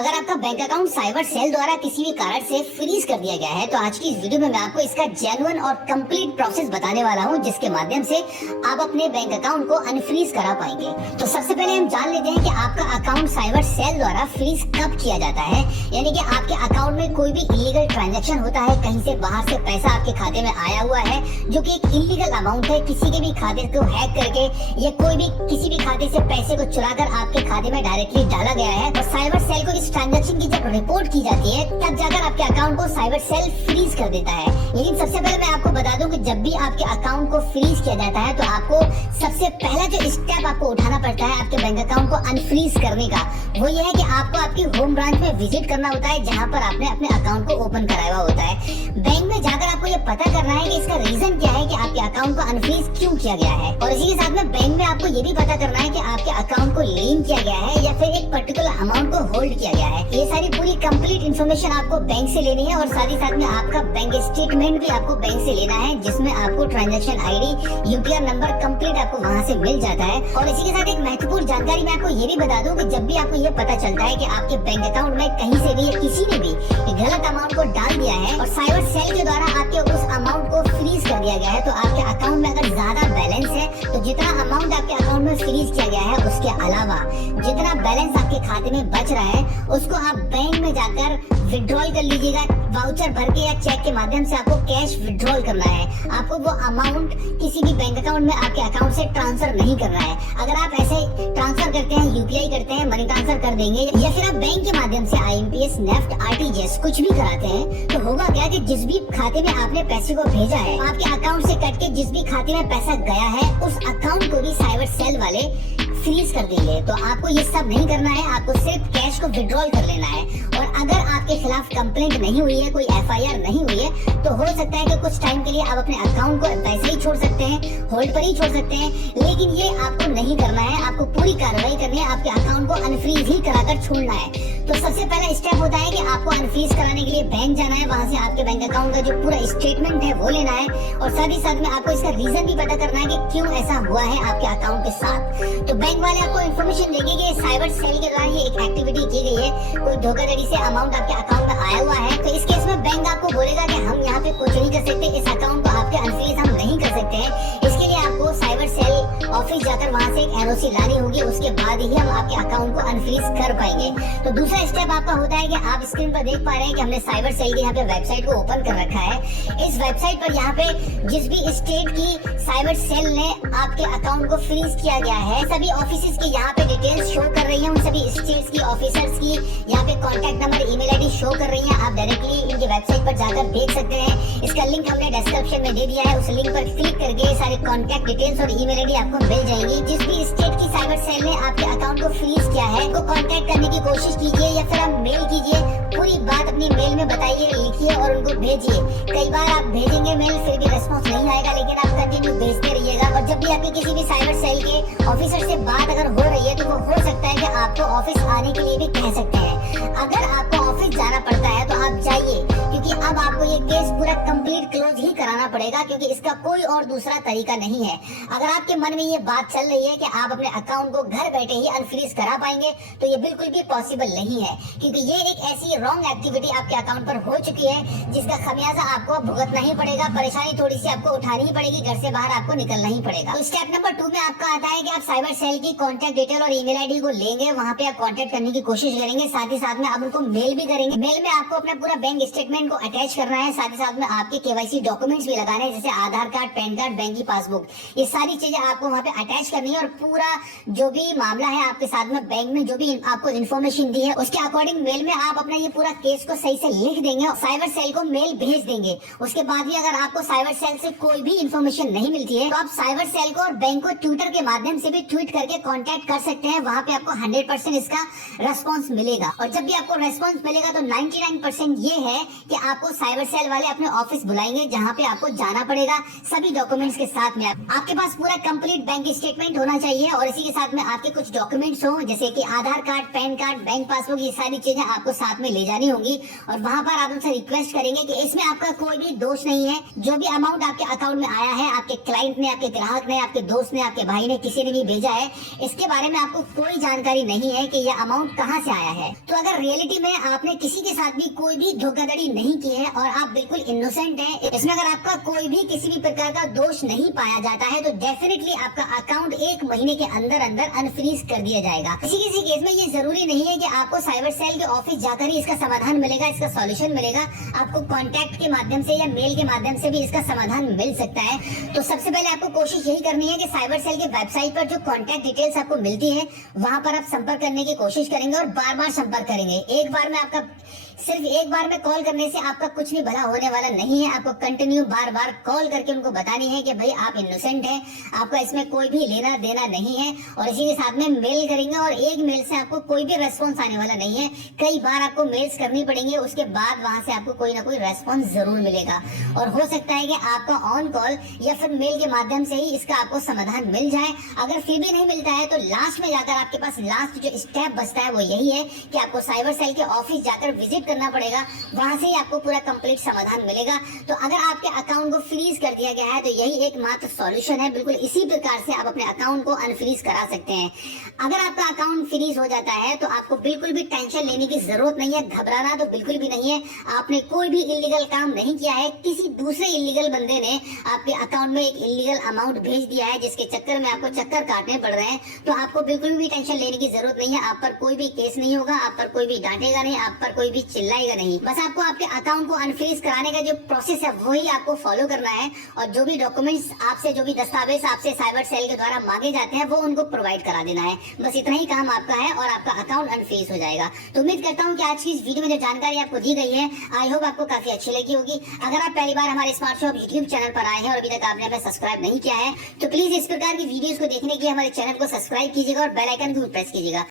अगर आपका bank account cyber cell द्वारा किसी भी कारण से फ्रीज कर दिया गया है तो आज की इस वीडियो में मैं आपको इसका जेन्युइन और कंप्लीट प्रोसेस बताने वाला हूं, जिसके माध्यम से आप अपने बैंक अकाउंट को अनफ्रीज करा पाएंगे। तो सबसे पहले हम जान लेते हैं कि आपका अकाउंट साइबर सेल द्वारा फ्रीज कब किया जाता है। यानी कि आपके अकाउंट में कोई भी इलीगल ट्रांजेक्शन होता है, कहीं से बाहर से पैसा आपके खाते में आया हुआ है जो कि एक इलीगल अमाउंट है, किसी के भी खाते को हैक करके या कोई भी किसी भी खाते से पैसे को चुराकर आपके खाते में डायरेक्टली डाला गया है, और साइबर सेल को इस ट्रांजैक्शन की जब रिपोर्ट की जाती है तब जाकर आपके अकाउंट को साइबर सेल फ्रीज कर देता है। लेकिन सबसे पहले मैं आपको बता दूं कि जब भी आपके अकाउंट को फ्रीज किया जाता है तो आपको सबसे पहला जो स्टेप आपको उठाना पड़ता है आपके बैंक अकाउंट को अनफ्रीज करने का, वो ये है कि आपको आपकी होम ब्रांच में विजिट करना होता है, जहाँ पर आपने अपने अकाउंट को ओपन कराया हुआ होता है। बैंक में जाकर आपको ये पता करना है कि इसका रीजन क्या है कि आपके अकाउंट को अनफ्रीज क्यों किया गया है, और इसी के साथ में बैंक में आपको ये भी पता करना है कि आपके अकाउंट को लीन किया गया है या फिर एक पर्टिकुलर अमाउंट को होल्ड किया गया है। ये सारी पूरी कंप्लीट इन्फॉर्मेशन आपको बैंक से लेनी है, और साथ ही साथ में आपका बैंक स्टेटमेंट भी आपको बैंक से लेना है, जिसमें आपको transaction ID, UPI number complete आपको वहाँ से मिल जाता है। और इसी के साथ एक महत्वपूर्ण जानकारी मैं आपको ये भी बता दूं कि जब भी आपको ये पता चलता है कि आपके बैंक अकाउंट में कहीं से भी या किसी ने भी गलत अमाउंट को डाल दिया है और साइबर सेल के द्वारा आपके उस अमाउंट को फ्रीज कर दिया गया है, तो आपके अकाउंट में अगर ज्यादा बैलेंस है तो जितना अमाउंट आपके अकाउंट में फ्रीज किया गया है उसके अलावा जितना बैलेंस आपके खाते में बच रहा है उसको आप बैंक में जाकर विड्रॉल कर लीजिएगा। वाउचर भर के या चेक के माध्यम से आपको कैश विड्रॉल करना है। आपको वो अमाउंट किसी भी बैंक अकाउंट में आपके अकाउंट से ट्रांसफर नहीं करना है। अगर आप ऐसे ट्रांसफर करते हैं, यूपीआई करते हैं, मनी ट्रांसफर कर देंगे या फिर आप बैंक के माध्यम से आईएमपीएस, नेफ्ट, आरटीजीएस कुछ भी कराते हैं, तो होगा क्या कि जिस भी खाते में आपने पैसे को भेजा है, आपके अकाउंट से कट के जिस भी खाते में पैसा गया है उस अकाउंट को भी साइबर सेल वाले फ्रीज कर देंगे। तो आपको ये सब नहीं करना है, आपको सिर्फ कैश को विड्रॉल कर लेना है। और अगर आपके खिलाफ कंप्लेंट नहीं हुई है, कोई एफआईआर नहीं हुई है, तो हो सकता है कि कुछ टाइम के लिए आप अपने अकाउंट को वैसे ही छोड़ सकते हैं, होल्ड पर ही छोड़ सकते हैं, लेकिन ये आपको नहीं करना है। आपको पूरी कार्रवाई करनी है, आपके अकाउंट को अनफ्रीज ही कराकर छोड़ना है। तो सबसे पहला स्टेप होता है कि आपको अनफ्रीज कराने के लिए बैंक जाना है, वहाँ से आपके बैंक अकाउंट का जो पूरा स्टेटमेंट है वो लेना है, और साथ ही साथ में आपको इसका रीजन भी पता करना है कि क्यों ऐसा हुआ है आपके अकाउंट के साथ। तो बैंक वाले आपको इन्फॉर्मेशन देंगे कि साइबर सेल के द्वारा ये एक एक्टिविटी की गई है, कोई धोखाधड़ी से अमाउंट आपके अकाउंट में आया हुआ है, तो इस केस में बैंक आपको बोलेगा कि हम यहाँ पे कुछ नहीं कर सकते, इस अकाउंट को आपके अनफ्रीज हम नहीं कर सकते हैं। इसके लिए आपको साइबर सेल ऑफिस जाकर वहाँ से एक एनओसी लानी होगी, उसके बाद ही हम आपके अकाउंट को अनफ्रीज कर पाएंगे। तो दूसरा स्टेप आपका होता है कि आप स्क्रीन पर देख पा रहे हैं कि हमने साइबर सेल की यहाँ पे वेबसाइट को ओपन कर रखा है। इस वेबसाइट पर यहाँ पे जिस भी स्टेट की साइबर सेल ने आपके अकाउंट को फ्रीज किया गया है, सभी ऑफिसेज की यहाँ पे डिटेल्स शो कर रही है, उन सभी स्टेट्स की ऑफिसर्स की यहाँ पे contact number, email ID show कर रही है। आप डायरेक्टली इनकी वेबसाइट पर जाकर देख सकते हैं। इसका लिंक हमने डिस्क्रिप्शन में दे दिया है, उस लिंक पर क्लिक करके सारे कॉन्टैक्ट डिटेल्स और ईमेल आईडी आपको मिल जाएंगी। जिस भी स्टेट की साइबर सेल ने आपके अकाउंट को फ्रीज किया है उनको कॉन्टैक्ट करने की कोशिश कीजिए या फिर आप मेल कीजिए, पूरी बात अपनी मेल में बताइए, लिखिए और उनको भेजिए। कई बार आप भेजेंगे मेल फिर भी रिस्पॉन्स नहीं आएगा, लेकिन आप कंटिन्यू भेजते रहिएगा। और जब भी आपकी किसी भी साइबर सेल के ऑफिसर से बात अगर हो रही है तो वो हो सकता है कि आपको ऑफिस आने के लिए भी कह सकते हैं। अगर आपको ऑफिस जाना पड़ता है तो आप जाइए, क्योंकि अब आपको ये केस पूरा कंप्लीट क्लोज ही कराना पड़ेगा, क्योंकि इसका कोई और दूसरा तरीका नहीं है। अगर आपके मन में ये बात चल रही है कि आप अपने अकाउंट को घर बैठे ही अनफ्रीज करा पाएंगे, तो ये बिल्कुल भी पॉसिबल नहीं है, क्योंकि ये एक ऐसी रॉन्ग एक्टिविटी आपके अकाउंट पर हो चुकी है जिसका खमियाजा आपको भुगतना ही पड़ेगा। परेशानी थोड़ी सी आपको उठानी ही पड़ेगी, घर से बाहर आपको निकलना ही पड़ेगा। तो स्टेप नंबर 2 में आपका आता है कि आप साइबर सेल की कॉन्टैक्ट डिटेल और ईमेल आईडी को लेंगे, वहाँ पे आप कॉन्टैक्ट करने की कोशिश करेंगे, साथ ही साथ में आप उनको मेल भी करेंगे। मेल में आपको अपना पूरा बैंक स्टेटमेंट को अटैच करना है, साथ ही साथ में आपके केवाईसी डॉक्यूमेंट्स भी लगाने हैं, जैसे आधार कार्ड, पैन कार्ड, बैंक की पासबुक, ये सारी चीजें आपको वहाँ पे अटैच करनी है। और पूरा जो भी मामला है आपके साथ में बैंक में जो भी आपको इन्फॉर्मेशन दी है उसके अकॉर्डिंग मेल में आप अपना ये पूरा केस को सही से लिख देंगे और साइबर सेल को मेल भेज देंगे। उसके बाद भी अगर आपको साइबर सेल से कोई भी इन्फॉर्मेशन नहीं मिलती है तो आप साइबर सेल को और बैंक को ट्विटर के माध्यम से भी ट्वीट करके कांटेक्ट कर सकते हैं। वहाँ पे आपको 100% इसका रेस्पॉन्स मिलेगा, और जब भी आपको रेस्पॉन्स मिलेगा तो 99% ये है कि आपको साइबर सेल वाले अपने ऑफिस बुलाएंगे, जहाँ पे आपको जाना पड़ेगा सभी डॉक्यूमेंट्स के साथ में। आपके पास पूरा कंप्लीट बैंक स्टेटमेंट होना चाहिए और इसी के साथ में आपके कुछ डॉक्यूमेंट्स हो, जैसे कि Aadhaar card, PAN card, bank passbook, ये सारी चीजें आपको साथ में ले जानी होंगी। और वहां पर आप उनसे रिक्वेस्ट करेंगे कि इसमें आपका कोई भी दोष नहीं है, जो भी अमाउंट आपके अकाउंट में आया है, आपके क्लाइंट ने, आपके ग्राहक ने, आपके दोस्त ने, आपके भाई ने, किसी ने भी भेजा है, इसके बारे में आपको कोई जानकारी नहीं है कि यह अमाउंट कहाँ से आया है। तो अगर रियलिटी में आपने किसी के साथ भी कोई भी धोखाधड़ी नहीं की है और आप बिल्कुल इनोसेंट हैं, इसमें अगर आपका कोई भी किसी भी प्रकार का दोष नहीं पाया जाता है, तो डेफिनेटली आपका अकाउंट 1 महीने के अंदर अंदर अनफ्रीज कर दिया जाएगा। किसी केस में ये जरूरी नहीं है कि आपको साइबर सेल के ऑफिस जाकर ही इसका समाधान मिलेगा, इसका सॉल्यूशन मिलेगा। आपको कॉन्टैक्ट के माध्यम से या मेल के माध्यम से भी इसका समाधान मिल सकता है। तो सबसे पहले आपको कोशिश यही करनी है कि साइबर सेल के वेबसाइट पर जो कॉन्टैक्ट डिटेल्स आपको मिलती है, वहां पर आप संपर्क करने की कोशिश करेंगे और बार बार संपर्क करेंगे। सिर्फ एक बार में कॉल करने से आपका कुछ भी भला होने वाला नहीं है। आपको कंटिन्यू बार बार कॉल करके उनको बतानी है कि भाई आप इनोसेंट हैं, आपका इसमें कोई भी लेना देना नहीं है। और इसी के साथ में मेल करेंगे और एक मेल से आपको कोई भी रेस्पॉन्स आने वाला नहीं है। कई बार आपको मेल्स करनी पड़ेंगे, उसके बाद वहां से आपको कोई ना कोई रेस्पॉन्स जरूर मिलेगा। और हो सकता है कि आपका ऑन कॉल या फिर मेल के माध्यम से ही इसका आपको समाधान मिल जाए। अगर फिर भी नहीं मिलता है तो लास्ट में जाकर आपके पास लास्ट जो स्टेप बचता है वो यही है कि आपको साइबर सेल के ऑफिस जाकर विजिट करना पड़ेगा, वहां से ही आपको पूरा कंप्लीट समाधान मिलेगा। तो अगर आपके अकाउंट को फ्रीज कर दिया गया है तो यही एकमात्र सॉल्यूशन है। बिल्कुल इसी प्रकार से आप अपने अकाउंट को अनफ्रीज करा सकते हैं। अगर आपका अकाउंट फ्रीज हो जाता है तो आपको बिल्कुल भी टेंशन लेने की जरूरत नहीं है, घबराना तो बिल्कुल भी नहीं है। आपने कोई भी इलीगल काम नहीं किया है, किसी दूसरे इलीगल बंदे ने आपके अकाउंट में एक इलीगल अमाउंट भेज दिया है जिसके चक्कर में आपको चक्कर काटने पड़ रहे हैं, तो आपको बिल्कुल भी टेंशन लेने की जरूरत नहीं है। आप पर कोई भी केस नहीं होगा, आप पर कोई भी डांटेगा नहीं, आप पर कोई भी चिल्लाएगा नहीं। बस आपको आपके अकाउंट को अनफ्रीज कराने का जो प्रोसेस है वही आपको फॉलो करना है और जो भी डॉक्यूमेंट्स आपसे, जो भी दस्तावेज आपसे साइबर सेल के द्वारा मांगे जाते हैं वो उनको प्रोवाइड करा देना है। बस इतना ही काम आपका है और आपका अकाउंट अनफ्रीज हो जाएगा। तो उम्मीद करता हूँ कि आज की इस वीडियो में जो जानकारी आपको दी गई है, आई होप आपको काफी अच्छी लगी होगी। अगर आप पहली बार हमारे स्मार्ट शॉप यूट्यूब चैनल पर आए हैं और अभी तक आपने हमें सब्सक्राइब नहीं किया है, तो प्लीज इस प्रकार की वीडियोस को देखने के लिए हमारे चैनल को सब्सक्राइब कीजिएगा और बेल आइकन को प्रेस कीजिएगा।